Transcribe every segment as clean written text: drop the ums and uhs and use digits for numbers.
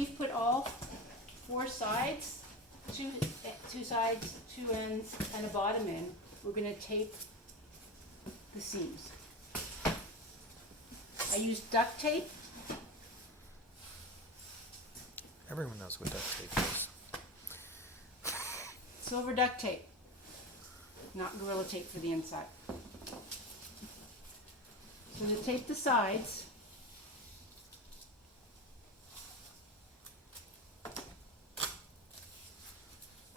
we've put all four sides, two sides, two ends, and a bottom in, we're going to tape the seams. I use duct tape. Everyone knows what duct tape is. Silver duct tape, not Gorilla Tape for the inside. So to tape the sides,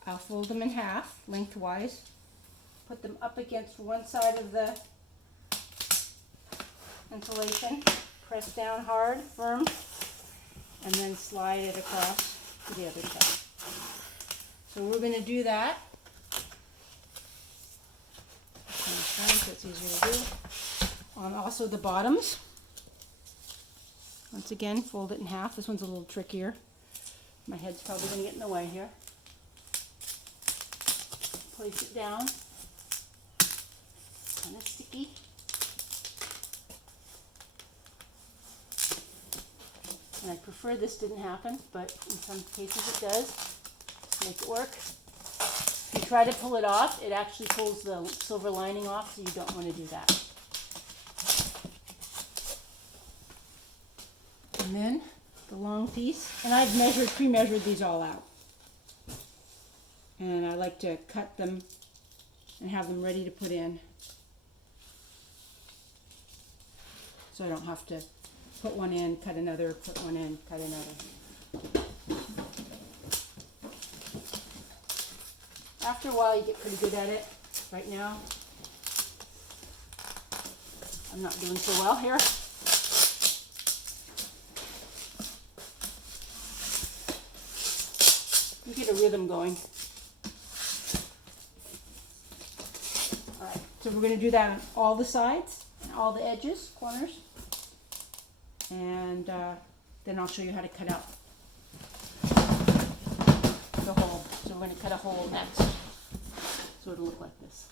I'll fold them in half lengthwise, put them up against one side of the insulation, press down hard, firm, and then slide it across to the other side. So we're going to do that. So it's easier to do. On also the bottoms. Once again, fold it in half. This one's a little trickier. My head's probably going to get in the way here. Place it down. Kind of sticky. And I prefer this didn't happen, but in some cases it does. Make it work. If you try to pull it off, it actually pulls the silver lining off, so you don't want to do that. And then the long piece, and I've pre-measured these all out. And I like to cut them and have them ready to put in, so I don't have to put one in, cut another, put one in, cut another. After a while, you get pretty good at it. Right now, I'm not doing so well here. You get a rhythm going. All right, so we're going to do that on all the sides, and all the edges, corners, and then I'll show you how to cut out the hole. So we're going to cut a hole next. So it'll look like this.